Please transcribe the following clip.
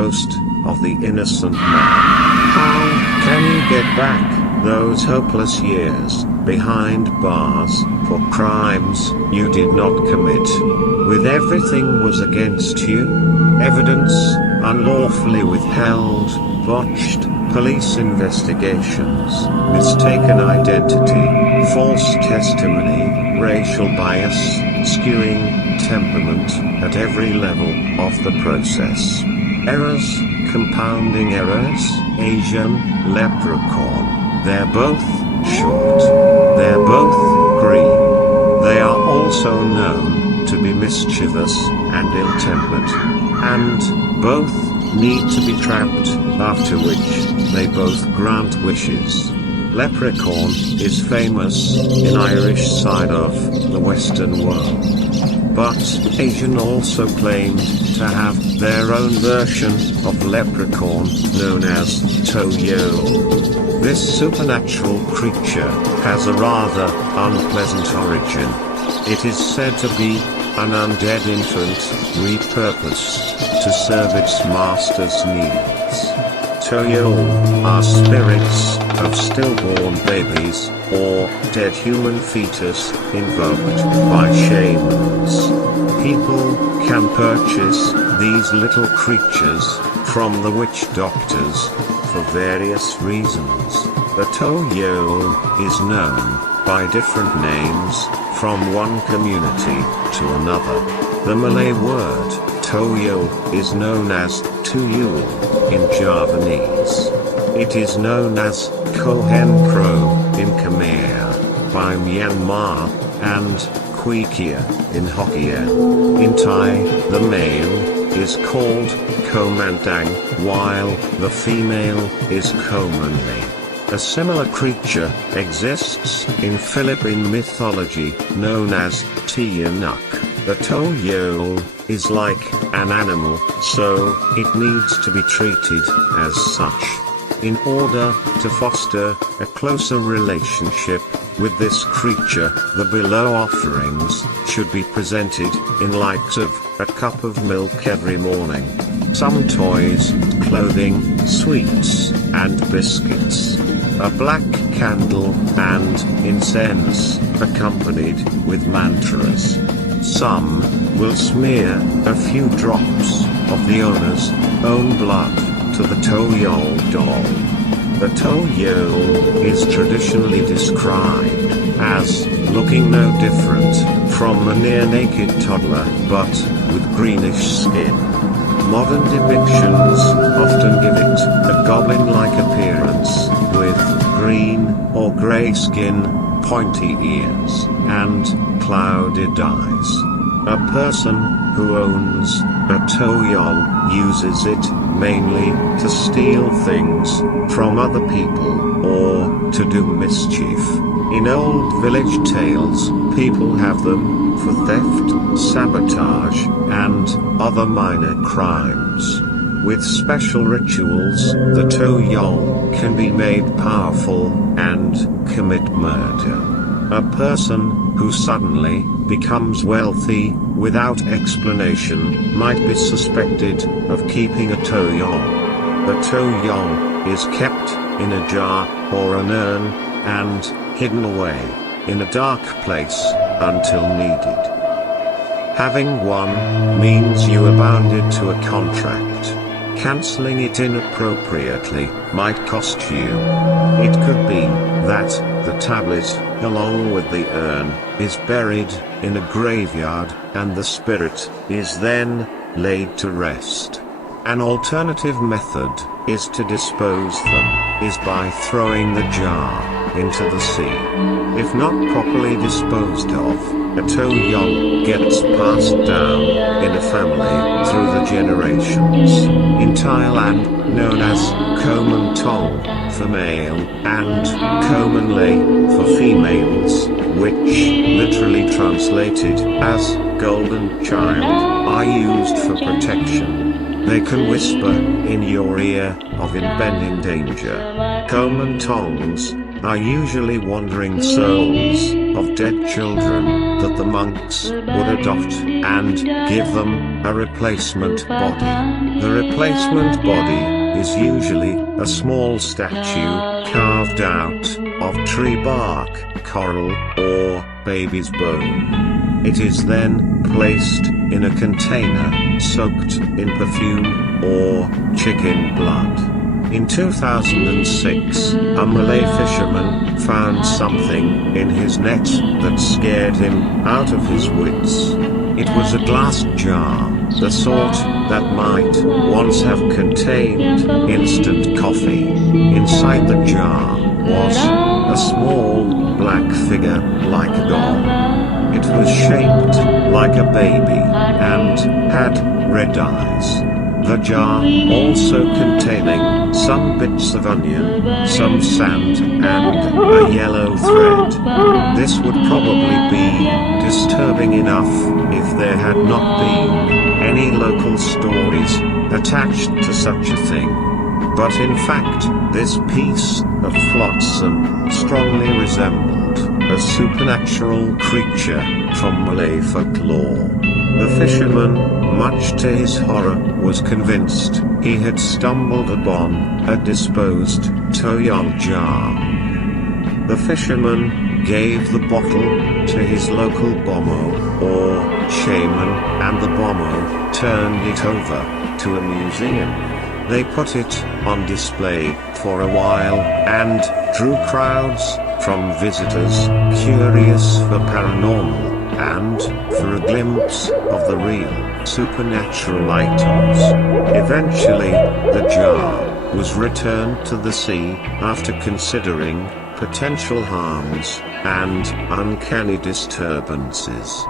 ghost of the innocent man. How can you get back those hopeless years behind bars for crimes you did not commit? With everything was against you, evidence unlawfully withheld, botched police investigations, mistaken identity, false testimony, racial bias, skewing temperament at every level of the process. Errors, compounding errors, Asian leprechaun. They're both short. They're both green. They are also known to be mischievous and ill-tempered. And both need to be trapped, after which they both grant wishes. Leprechaun is famous in Irish side of the Western world. But Asian also claimed to have their own version of leprechaun known as Toyol. This supernatural creature has a rather unpleasant origin. It is said to be an undead infant repurposed to serve its master's needs. Toyol are spirits of stillborn babies, or dead human fetus, invoked by shamans. People can purchase these little creatures from the witch doctors for various reasons. The Toyol is known by different names from one community to another. The Malay word Toyol is known as Tuyul in Javanese. It is known as Kohen Pro in Khmer, by Myanmar, and Kwikia in Hokkien. In Thai, the male is called Komantang, while the female is Komanli. A similar creature exists in Philippine mythology, known as Tiyanak. The Toyol is like an animal, so it needs to be treated as such. In order to foster a closer relationship with this creature, the below offerings should be presented in likes of a cup of milk every morning, some toys, clothing, sweets, and biscuits, a black candle, and incense, accompanied with mantras. Some will smear a few drops of the owner's own blood to the Toyol doll. The Toyol is traditionally described as looking no different from a near-naked toddler, but with greenish skin. Modern depictions often give it a goblin-like appearance, with green or grey skin, pointy ears, and clouded eyes. A person who owns a Toyol uses it mainly to steal things from other people, or to do mischief. In old village tales, people have them for theft, sabotage, and other minor crimes. With special rituals, the Toyol can be made powerful and commit murder. A person who suddenly becomes wealthy without explanation might be suspected of keeping a Toyol. The Toyol is kept in a jar or an urn and hidden away in a dark place until needed. Having one means you are bounded to a contract. Cancelling it inappropriately might cost you. It could be that the tablet, along with the urn, is buried in a graveyard, and the spirit is then laid to rest. An alternative method is to dispose them, is by throwing the jar into the sea. If not properly disposed of, a Toyol gets passed down in a family through the generations. In Thailand, known as Koman Tong for male and Komanle for females, which literally translated as golden child, are used for protection. They can whisper in your ear of impending danger. Koman Tongs are usually wandering souls of dead children that the monks would adopt and give them a replacement body. The replacement body is usually a small statue carved out of tree bark, coral, or baby's bone. It is then placed in a container soaked in perfume or chicken blood. In 2006, a Malay fisherman found something in his net that scared him out of his wits. It was a glass jar, the sort that might once have contained instant coffee. Inside the jar was a small black figure like a doll. It was shaped like a baby and had red eyes. The jar also containing some bits of onion, some sand, and a yellow thread. This would probably be disturbing enough if there had not been any local stories attached to such a thing. But in fact, this piece of flotsam strongly resembled a supernatural creature from Malay folklore. The fisherman, much to his horror, was convinced he had stumbled upon a disposed Toyol jar. The fisherman gave the bottle to his local bomo, or shaman, and the bomo turned it over to a museum. They put it on display for a while and drew crowds from visitors curious for paranormal and for a glimpse of the real supernatural items. Eventually, the jar was returned to the sea after considering potential harms and uncanny disturbances.